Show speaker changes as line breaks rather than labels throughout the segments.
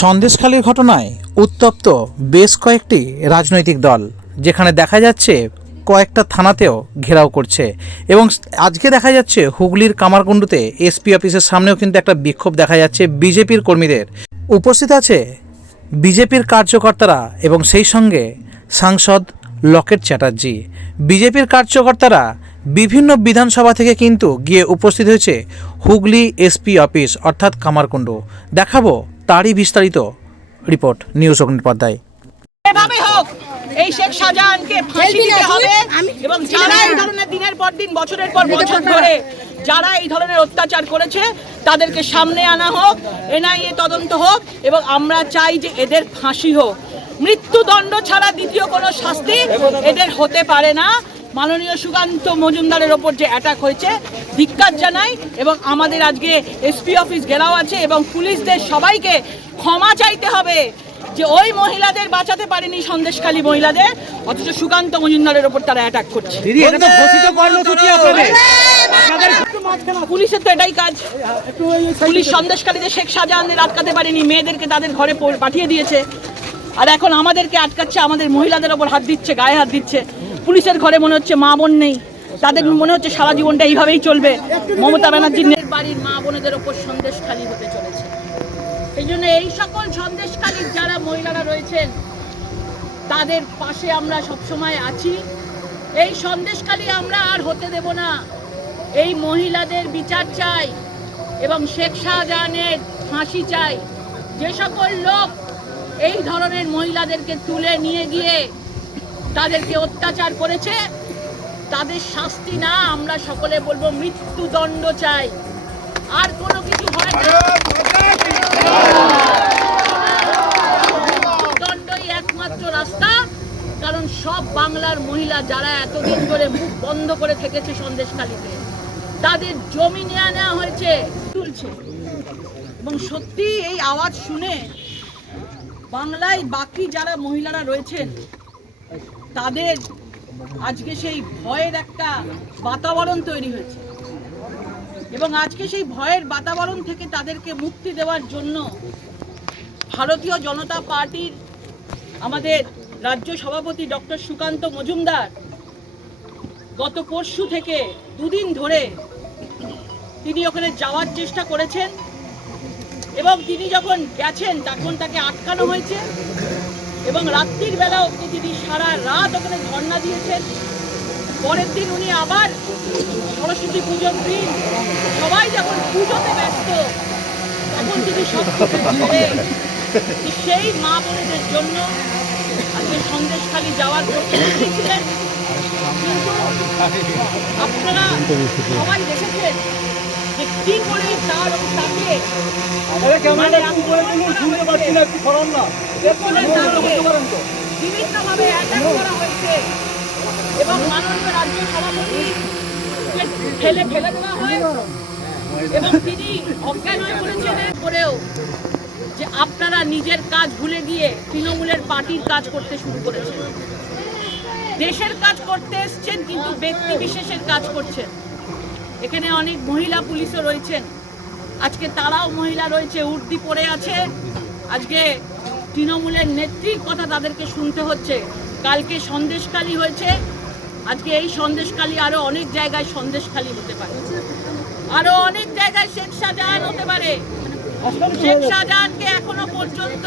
সন্দেশখালীর ঘটনায় উত্তপ্ত বেশ কয়েকটি রাজনৈতিক দল, যেখানে দেখা যাচ্ছে কয়েকটা থানাতেও ঘেরাও করছে। এবং আজকে দেখা যাচ্ছে হুগলির কামারকুণ্ডুতে এসপি অফিসের সামনেও কিন্তু একটা বিক্ষোভ দেখা যাচ্ছে বিজেপির কর্মীদের। উপস্থিত আছে বিজেপির কার্যকর্তারা এবং সেই সঙ্গে সাংসদ লকেট চ্যাটার্জি। বিজেপির কার্যকর্তারা বিভিন্ন বিধানসভা থেকে কিন্তু গিয়ে উপস্থিত হয়েছে হুগলি এসপি অফিস, অর্থাৎ কামারকুণ্ড। দেখাবো তারই বিস্তারিত রিপোর্ট নিউজ অগ্নিপাধ্যায়
এই শেখ শাহজাহানকে ফাঁসি দিতে হবে এবং যারা এই ধরনের দিনের পর দিন বছরের পর বছর ধরে যারা এই ধরনের অত্যাচার করেছে তাদেরকে সামনে আনা হোক এনআইএ তদন্ত হোক এবং আমরা চাই যে এদের ফাঁসি হোক। মৃত্যুদণ্ড ছাড়া দ্বিতীয় কোনো শাস্তি এদের হতে পারে না। মাননীয় সুকান্ত মজুমদারের ওপর যে অ্যাটাক হয়েছে ধিক্কার জানাই এবং আমাদের আজকে এসপি অফিস ঘেরাও আছে এবং পুলিশদের সবাইকে ক্ষমা চাইতে হবে যে ওই মহিলাদের বাঁচাতে পারেনি সন্দেশখালী মহিলাদের অথচ সুকান্ত মজুমদারের ওপর তারা অ্যাটাক করছে। পুলিশের তো এটাই কাজ। পুলিশ সন্দেশকারীদের শেখ শাহজাহানদের আটকাতে পারেনি মেয়েদেরকে তাদের ঘরে পাঠিয়ে দিয়েছে। আর এখন আমাদেরকে আটকাচ্ছে, আমাদের মহিলাদের ওপর হাত দিচ্ছে, গায়ে হাত দিচ্ছে। পুলিশের ঘরে মনে হচ্ছে মা বোন নেই। তাদের মনে হচ্ছে সারা জীবনটা এইভাবেই চলবে। মমতা ব্যানার্জির
বাড়ির মা বোনেদের ওপর সন্দেশখালী হতে চলেছে। এই জন্য এই সকল সন্দেশকারীর যারা মহিলারা রয়েছেন, তাদের পাশে আমরা সবসময় আছি। এই সন্দেশকালী আমরা আর হতে দেব না। এই মহিলাদের বিচার চাই এবং শেখ শাহজাহানের ফাঁসি চাই। যে সকল লোক এই ধরনের মহিলাদেরকে তুলে নিয়ে গিয়ে তাদেরকে অত্যাচার করেছে, তাদের শাস্তি না, আমরা সকলে বলব মৃত্যুদণ্ড চাই। আর কোনো কিছু হয় না। মৃত্যুদণ্ডই একমাত্র রাস্তা, কারণ সব বাংলার মহিলা যারা এতদিন ধরে মুখ বন্ধ করে থেকেছে সন্দেশখালীতে, তাদের জমি নিয়ে নেওয়া হয়েছে। তুলছে। এবং সত্যি এই আওয়াজ শুনে বাংলায় বাকি যারা মহিলারা রয়েছেন, তাদের আজকে সেই ভয়ের একটা বাতাবরণ তৈরি হয়েছে। এবং আজকে সেই ভয়ের বাতাবরণ থেকে তাদেরকে মুক্তি দেওয়ার জন্য ভারতীয় জনতা পার্টির আমাদের রাজ্য সভাপতি ডক্টর সুকান্ত মজুমদার গত পরশু থেকে দুদিন ধরে তিনি ওখানে যাওয়ার চেষ্টা করেছেন। এবং তিনি যখন গেছেন, তখন তাকে আটকানো হয়েছে। এবং রাত্রির বেলা অবধি তিনি সারা রাত ওখানে ধর্ণা দিয়েছেন। পরের দিন উনি আবার সরস্বতী পুজোর দিন, সবাই যখন পুজোতে ব্যস্ত, তখন তিনি সবকিছু সেই মা বোনেদের জন্য আজকে সন্দেশখালী যাওয়ার ছিলেন আপনারা সবাই দেখেছেন যে কি করে তার তাকে
আমি শুনতে পাচ্ছি না একটু সরান না।
বিভিন্নভাবে অ্যাটাক করা হয়েছে এবং মাননীয় রাজ্য সভাপতি ফেলে ফেলে দেওয়া হয় এবং তিনি অজ্ঞান হয়ে পড়েছেন করেও যে আপনারা নিজের কাজ ভুলে গিয়ে তৃণমূলের পার্টির কাজ করতে শুরু করেছেন। দেশের কাজ করতে এসছেন কিন্তু ব্যক্তি বিশেষের কাজ করছেন। এখানে অনেক মহিলা পুলিশও রয়েছেন। আজকে তারাও মহিলা রয়েছে, উর্দি পড়ে আছে। আজকে তৃণমূলের নেত্রীর কথা তাদেরকে শুনতে হচ্ছে। কালকে সন্দেশখালি হয়েছে। আজকে এই সন্দেশখালি আরও অনেক জায়গায় সন্দেশখালি হতে পারে। আরও অনেক জায়গায় শেখ শাহজাহান হতে পারে। শেখ শাহজাহানকে এখনও পর্যন্ত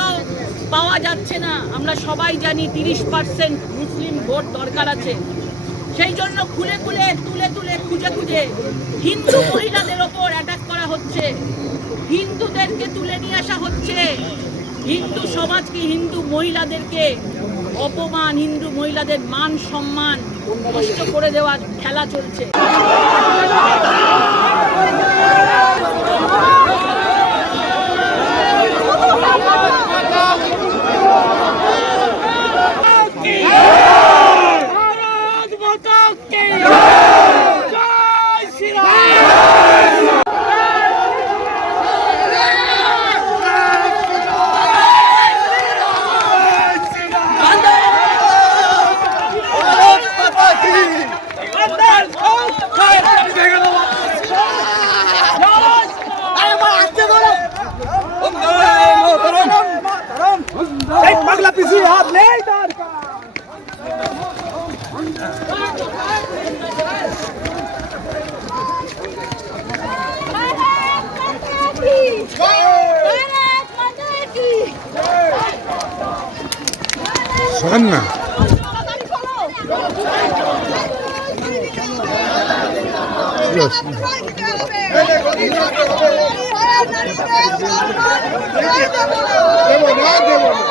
পাওয়া যাচ্ছে না। আমরা সবাই জানি তিরিশ পার্সেন্ট মুসলিম ভোট দরকার আছে। সেই জন্য খুলে খুলে, তুলে তুলে, খুঁজে খুঁজে হিন্দু মহিলাদের ওপর অ্যাটাক করা হচ্ছে হিন্দুদেরকে তুলে নিয়ে আসা হচ্ছে হিন্দু সমাজকে হিন্দু মহিলাদেরকে অপমান হিন্দু মহিলাদের মান সম্মান নষ্ট করে দেওয়ার খেলা চলছে।
বলছি আর নেই। দরকার শোনেন না। এগো না এগো না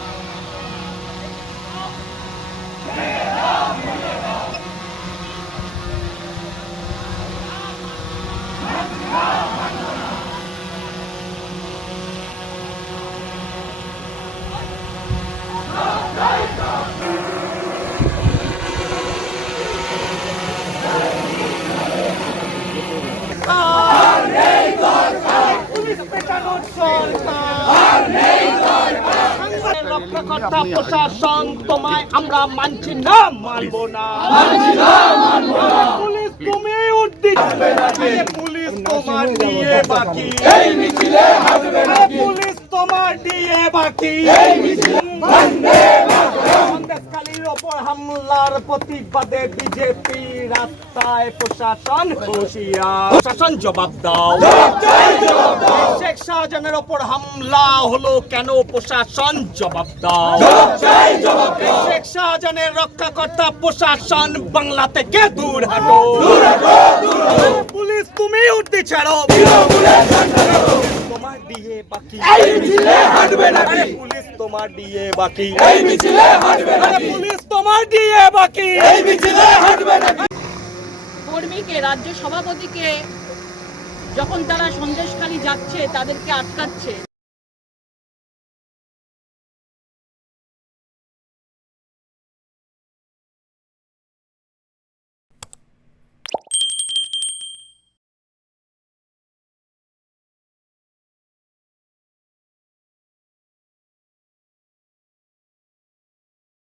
রক্ষাকর্তা প্রশাসন, তোমায় আমরা মানছি না, মানবো না। পুলিশ তুমি উঠতি পুলিশ তোমার দিয়ে বাকি। পুলিশ তোমার দিয়ে বাকি। সন্দেশখালীর ওপর হামলার প্রতিবাদে বিজেপি রাস্তায় প্রশাসন হুঁশিয়ার প্রশাসন জবাব দাও। শেখ শাহজাহানের ওপর হামলা হলো কেন? প্রশাসন জবাব দাও। শেখ শাহজাহানের রক্ষাকর্তা প্রশাসন বাংলা থেকে দূর হাটো। পুলিশ তুমি উঠতে ছাড়ো। তোমার দিয়ে বাকি। আরে পুলিশ তোমার দিয়ে বাকি। আরে পুলিশ তোমার দিয়ে বাকি।
কর্মীকে রাজ্য সভাপতিকে যখন তারা সন্দেশখালী যাচ্ছে তাদেরকে আটকাচ্ছে।